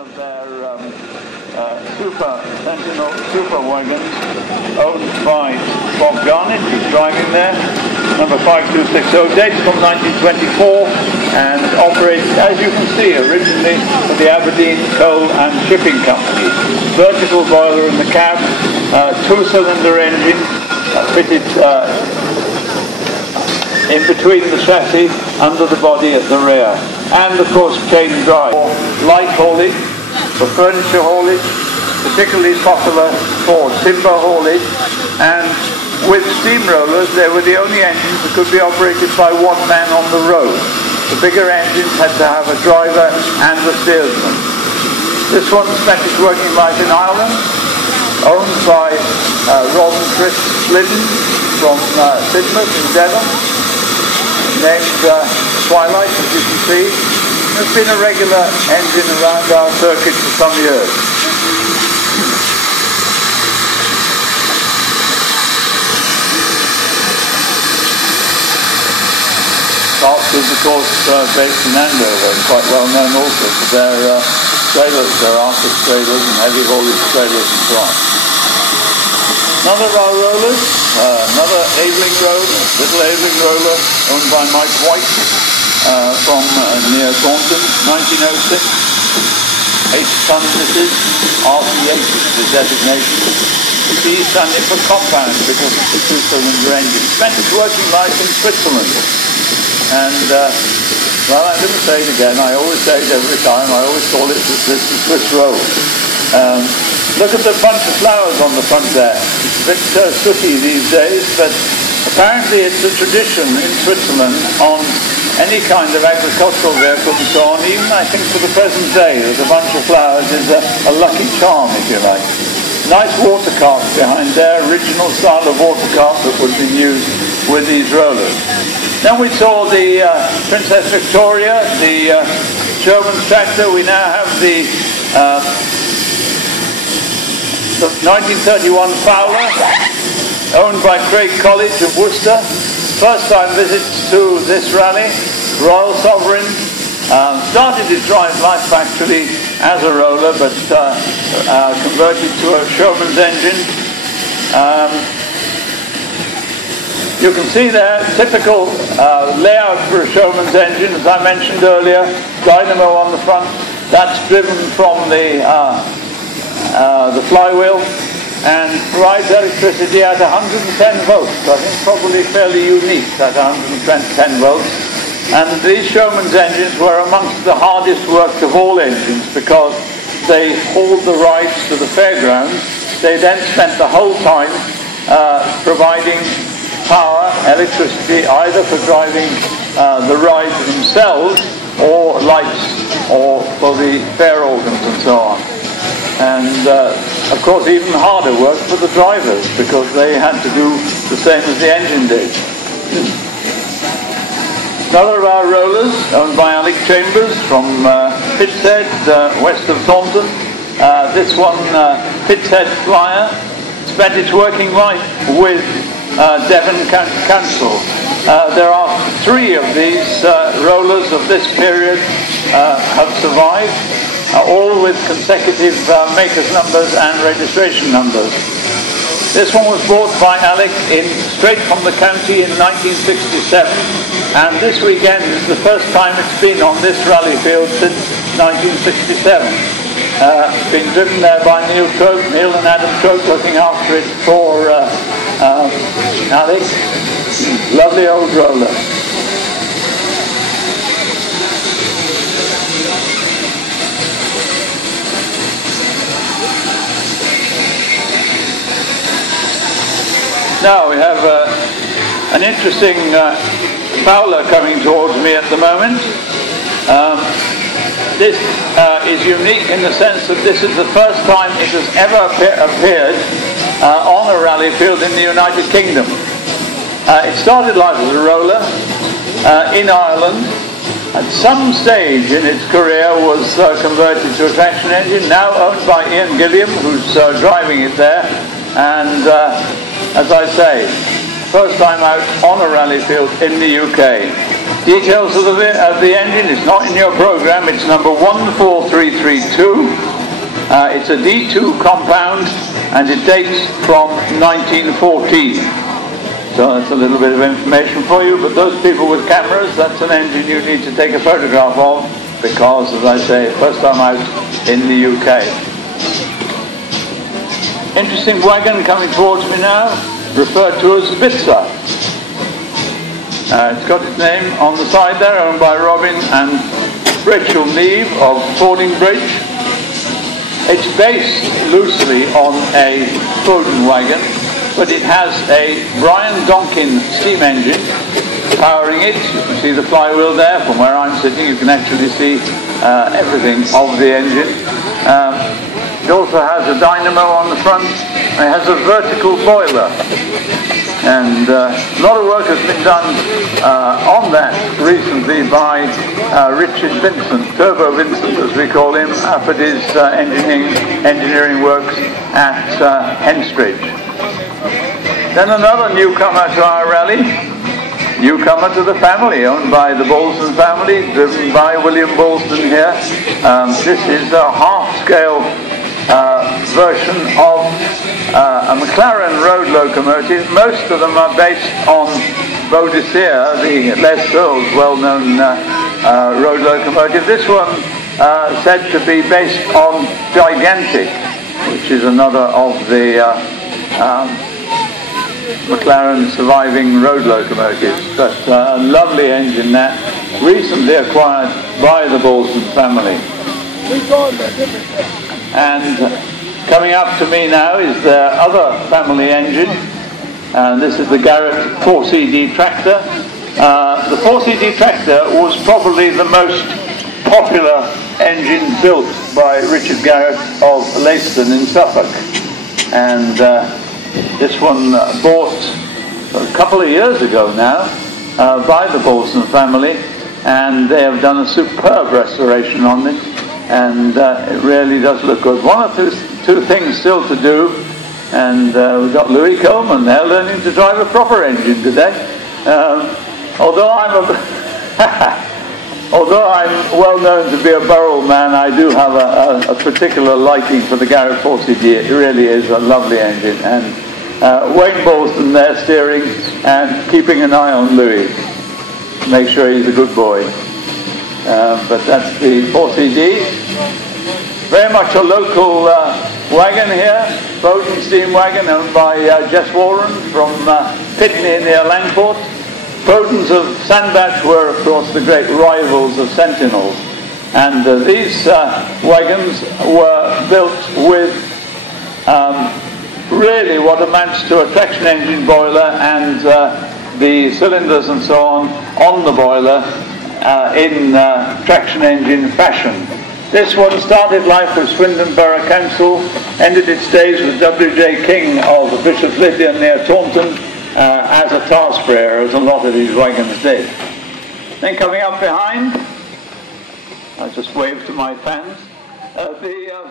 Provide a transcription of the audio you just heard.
of their Sentinel super wagons, owned by Bob Garnett, who's driving there, number 5260, dated from 1924, and operates, as you can see, originally for the Aberdeen Coal and Shipping Company. Vertical boiler in the cab, two-cylinder engine fitted in between the chassis, under the body at the rear, and of course chain drive. For light haulage, for furniture haulage, particularly popular for timber haulage, and with steamrollers they were the only engines that could be operated by one man on the road. The bigger engines had to have a driver and a steersman. This one spent its working life in Ireland, owned by Rod and Chris Liddon from Sidmouth in Devon, named Twilight, as you can see. It's been a regular engine around our circuit for some years. Carpsters, of course, based in Andover, and quite well known also for their trailers, their Arctic trailers and heavy haulage trailers and so on. Another of our rollers, another Aveling roller, little Aveling roller, owned by Mike White from near Thornton, 1906. 8-ton this is, RC8 is the designation. The C standing for compound because it's a two-cylinder engine. Spent its working life in Switzerland. And, well, I'm going to say it again, I always say it every time, I always call it the Swiss roll. Look at the bunch of flowers on the front there. It's a bit sooty these days, but apparently it's a tradition in Switzerland on any kind of agricultural vehicle and so on, even I think to the present day, that a bunch of flowers is a lucky charm, if you like. Nice water cart behind there, original style of water cart that would be used with these rollers. Then we saw the Princess Victoria, the Sherman's tractor. We now have the 1931 Fowler, owned by Craig College of Worcester. First time visits to this rally. Royal Sovereign. Started his drive life actually as a roller, but converted to a Sherman's engine. You can see there, typical layout for a Sherman's engine, as I mentioned earlier, dynamo on the front. That's driven from the flywheel and provides electricity at 110 volts. I think probably fairly unique at 110 volts. And these Sherman's engines were amongst the hardest worked of all engines because they hauled the rides to the fairgrounds. They then spent the whole time providing power, electricity, either for driving the rides themselves or lights or for the fair organs and so on. And of course even harder work for the drivers because they had to do the same as the engine did. Another of our rollers, owned by Alec Chambers from Pittshead, west of Taunton. This one, Pittshead Flyer, spent its working life with Devon Council. There are 3 of these rollers of this period have survived, all with consecutive makers numbers and registration numbers. This one was bought by Alec straight from the county in 1967, and this weekend is the first time it's been on this rally field since 1967. It's been driven there by Neil and Adam Troke looking after it for Alec. Lovely old roller. Now we have an interesting Fowler coming towards me at the moment. This is unique in the sense that this is the first time it has ever appeared on a rally field in the United Kingdom. It started life as a roller in Ireland. At some stage in its career was converted to a traction engine, now owned by Ian Gilliam, who's driving it there. And as I say, first time out on a rally field in the UK. Details of the engine, it's not in your program, it's number 14332. It's a D2 compound and it dates from 1914. So that's a little bit of information for you, but those people with cameras, that's an engine you need to take a photograph of because, as I say, first time out in the UK. Interesting wagon coming towards me now, referred to as Vitsa. It's got its name on the side there, owned by Robin and Rachel Neve of Fordingbridge. It's based loosely on a Foden wagon, but it has a Brian Donkin steam engine powering it. You can see the flywheel there. From where I'm sitting, you can actually see everything of the engine. It also has a dynamo on the front. It has a vertical boiler. And a lot of work has been done on that recently by Richard Vincent, Turbo Vincent as we call him, up at his engineering works at Henstridge. Then another newcomer to our rally, newcomer to the family, owned by the Bolston family, driven by William Bolston here. This is a half-scale version of a McLaren road locomotive. Most of them are based on Boadicea, the Les Earls well-known road locomotive. This one said to be based on Gigantic, which is another of the McLaren surviving road locomotives. But a lovely engine that, recently acquired by the Bolston family. And coming up to me now is their other family engine, and this is the Garrett 4CD tractor. The 4CD tractor was probably the most popular engine built by Richard Garrett of Leiston in Suffolk, and this one bought a couple of years ago now by the Bolston family, and they have done a superb restoration on it. And it really does look good. One or two things still to do, and we've got Louis Coleman there learning to drive a proper engine today. Although I'm well known to be a Burrell man, I do have a particular liking for the Garrett 4CD. It really is a lovely engine, and Wayne Bolston there steering and keeping an eye on Louis. Make sure he's a good boy. But that's the 4CD. Very much a local wagon here, Foden steam wagon, owned by Jess Warren from Pitney near Langport. Fodens of Sandbach were, of course, the great rivals of Sentinels. And these wagons were built with really what amounts to a traction engine boiler and the cylinders and so on the boiler in traction engine fashion. This one started life with Swindon Borough Council, ended its days with W.J. King of the Bishop's Lydian near Taunton as a tar sprayer, as a lot of these wagons did. Then coming up behind, I just wave to my fans, the